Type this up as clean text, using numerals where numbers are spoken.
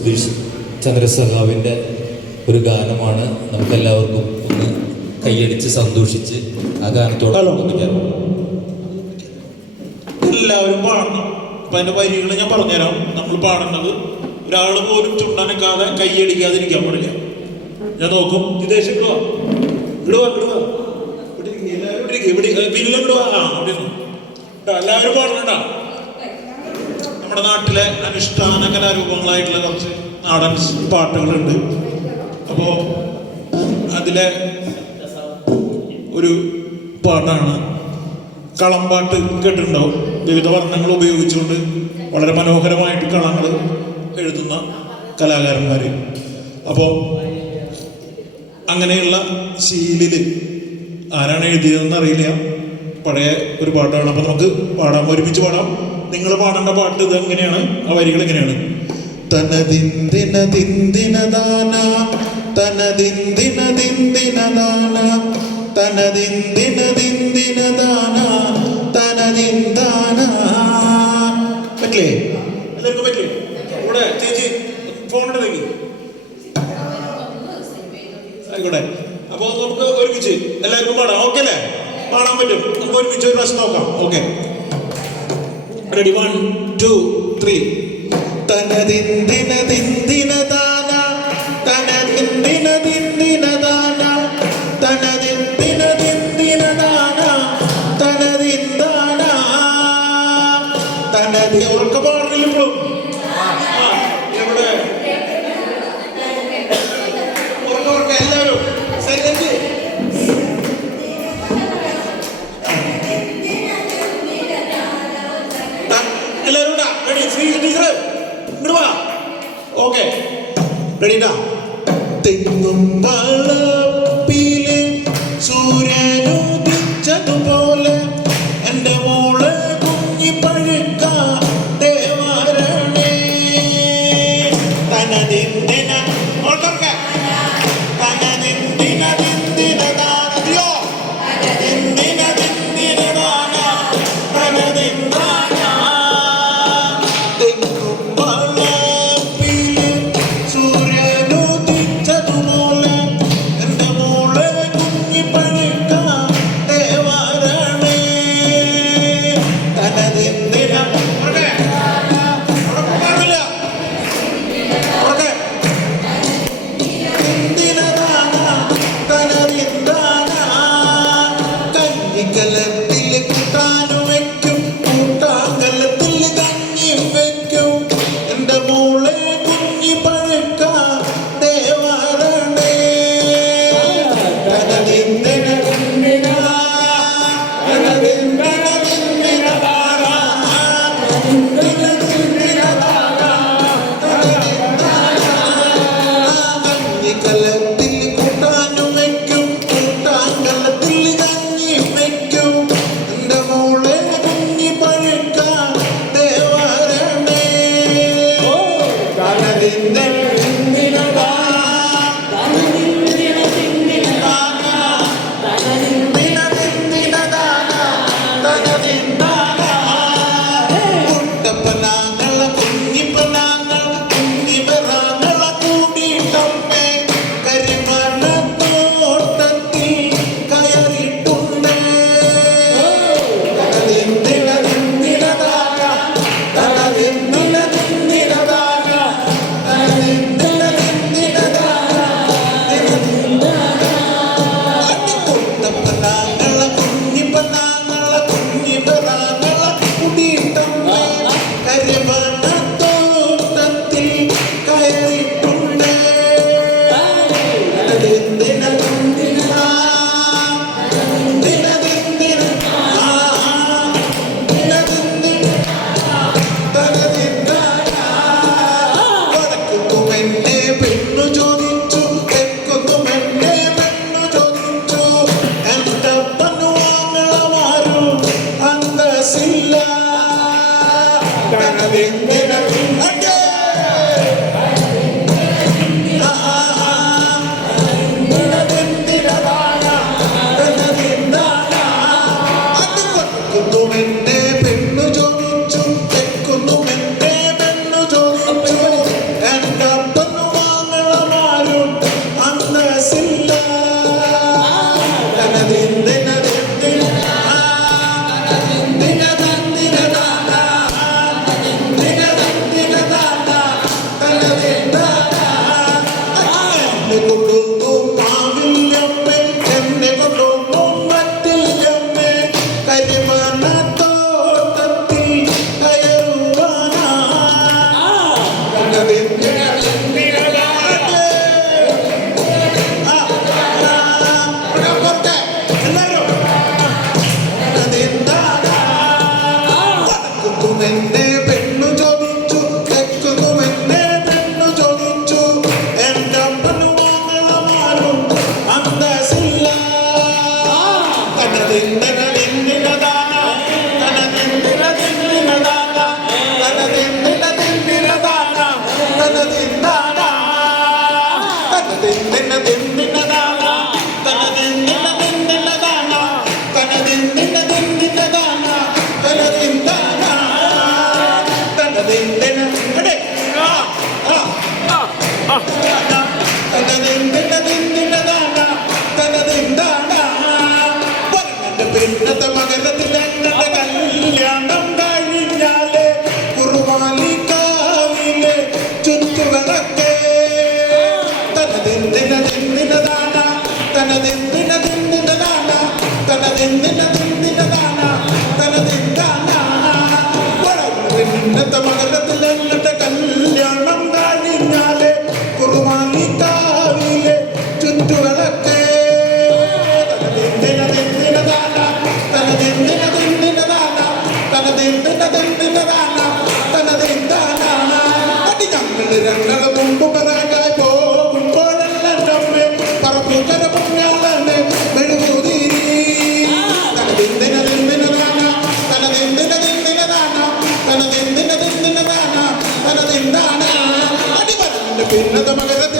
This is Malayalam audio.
സുധീഷ് ചന്ദ്രസഖാവിൻ്റെ ഒരു ഗാനമാണ്. നമുക്കെല്ലാവർക്കും ഒന്ന് കൈയടിച്ച് സന്തോഷിച്ച് ആ ഗാനത്തോടെ എല്ലാവരും പാടണം. അപ്പം അതിൻ്റെ വരികൾ ഞാൻ പറഞ്ഞുതരാം. നമ്മൾ പാടേണ്ടത് ഒരാൾ പോലും ചുണ്ടനക്കാതെ കൈയടിക്കാതിരിക്കാൻ പാടില്ല. ഞാൻ നോക്കും. ജിതേഷ് ഇടുവാ എല്ലാവരും പാടണണ്ട. നമ്മുടെ നാട്ടിലെ അനുഷ്ഠാന കലാരൂപങ്ങളായിട്ടുള്ള കുറച്ച് നാടൻ പാട്ടുകളുണ്ട്. അപ്പോൾ അതിലെ ഒരു പാട്ടാണ് കളംപാട്ട്. കേട്ടിട്ടുണ്ടാവും. വിവിധ വർണ്ണങ്ങൾ ഉപയോഗിച്ചുകൊണ്ട് വളരെ മനോഹരമായിട്ട് കളങ്ങൾ എഴുതുന്ന കലാകാരന്മാർ. അപ്പോൾ അങ്ങനെയുള്ള ശീലിൽ ആരാണ് എഴുതിയതെന്ന് അറിയില്ല. പഴയ ഒരു പാട്ടാണ്. അപ്പോൾ നമുക്ക് പാടാം, ഒരുമിച്ച് പാടാം. നിങ്ങൾ പാടേണ്ട പാട്ട് ഇത് എങ്ങനെയാണ്, ആ വരികൾ എങ്ങനെയാണ്? തനദിന്ദിന ദിന്ദിന ദാന തനദിന്ദിന ദിന്ദിന ദാന തനദിന്ദിന ദിന്ദിന ദാന തനദിന്ദാന. പറ്റില്ലേ? എല്ലാവർക്കും പറ്റില്ലേ? ഇവിടെ ചേച്ചി ഫോണെടുത്തേക്ക് ആയിക്കോട്ടെ. അപ്പോൾ നമുക്ക് ഒരുമിച്ച് എല്ലാവർക്കും പാടാം. ഓക്കെ അല്ലേ? പാടാൻ പറ്റും. നമുക്ക് ഒരുമിച്ച് ഒരു പ്രാവശ്യം നോക്കാം. Okay, ready? 1 2 3. തനദിന്ദിന ദിന്ദിന ദാന തനദിന്ദിന ദിന്ദിന ദാന തനദിന്ദിന ദിന്ദിന ദാന തനദിന്ദാന തനദി. ഉറക്കെ പാടുന്നില്ല ഇപ്പോഴും. എവിടെ ഉറക്കെ എല്ലാവരും സൈലന്റ്. എല്ലാവരും റെഡി? ടീച്ചർ ഇങ്ങോട്ട് വാ. ഓക്കെ, റെഡിട്ടാ? തെങ്ങും വളപ്പില് സൂര്യനുദിച്ചതുപോലെ എൻ്റെ മോളെ കുഞ്ഞിപ്പഴുക്ക ദേവരണേ തനദിന്ദിന തനദിന്ദിന ദിന്ദിന ദാനയോ ദിന്ദിന ദിന്ദിന ദാന തനദിന്ദാന. തെങ്ങും വളപ്പില് സൂര്യനുദിച്ചതുപോലെ എൻ്റെ മോളെ കുഞ്ഞിപ്പഴുക്ക ദേവരണേ തനദിന്ദിന. കഞ്ഞിക്കലത്തിൽ കൂട്ടാനും വെക്കും, കൂട്ടാങ്കലത്തിൽ കഞ്ഞിയും വെക്കും എൻ്റെ മോളെ കുഞ്ഞി പഴുക്ക ദേവരണേ തനദിന്ദിന ദിന്ദിന തനദിന്ദിന ദിന്ദിന ദാന തനദിന്ദിന ദിന്ദിന ദാന തനദിന്ദാന. കഞ്ഞിക്കലത്തിൽ കൂട്ടാനും വെക്കും, കൂട്ടാങ്കലത്തിൽ കഞ്ഞിയും വെക്കും എൻ്റെ മോളെ കുഞ്ഞി പഴുക്ക ദേവരണേ തനദിന്ദിന ദിന്ദിന ദാന തനദിന്ദിന ദിന്ദിന ദാന തനദിന്ദിന ദിന്ദിന ദാന തനദിന്ദാന. കുട്ടപ്പനാങ്ങള കുഞ്ഞിപ്പനാങ്ങൾ കുഞ്ഞിവരാങ്ങള കൂടിയിട്ടമ്മേ കരിമണത്തോട്ടത്തിൽ കയറിയിട്ടുണ്ട്. തനദിന്ദിന ദിന്ദിന ദാന തനദിന്ദിന ദിന്ദിന ദാന തനദിന്ദാന. തനതിന്താനാ തനതിന്തിനതിന്തിനദാനാ തനതിന്തിനതിന്തിനദാനാ തനതിന്തിനതിന്തിനദാനാ തനതിന്താനാ തനതിന്തിന എടേ തനതിന്തിനതിന്തിനദാനാ തനതിന്താനാ പറഞ്ഞ പിന്നത്തെ മകരത്തിൽ എങ്ങനെ കല്യാണം കഴിഞ്ഞാലേ കുറുവാലിക്കാവിലെ ചുറ്റുകളൊക്കെ തനതിന്തിനതിന്തിനദാന തനതിന്തിനതിന്തിനദാന തനതിന്തിനതിന്തിനദാന തനതിന്താന പിന്നത്തെ മകരത്തിൽ എന്നിട്ട് കല്യാണം കഴിഞ്ഞാലേ കുറുവാലിക്കാവിലെ ചുറ്റുകളൊക്കെ തനതിന്തിനതിന്തിനദാന തനതിന്തിനതിന്തിനദാന തനതിന്തിനതിന്തിനദാന തനതിന്താന അടി ഞങ്ങൾ രണ്ടള മുമ്പ് പിറകായി പോകുമ്പോഴെല്ലാം പറപ്പുകര പുണ്യാളെ മെഴുകുതിരി തനതിന്തിനതിന്തിനദാന തനതിന്തിനതിന്തിനദാന തനതിന്തിനതിന്തിനദാന തനതിന്താന അടി പറഞ്ഞ പിന്നത്തെ മകരത്തിൽ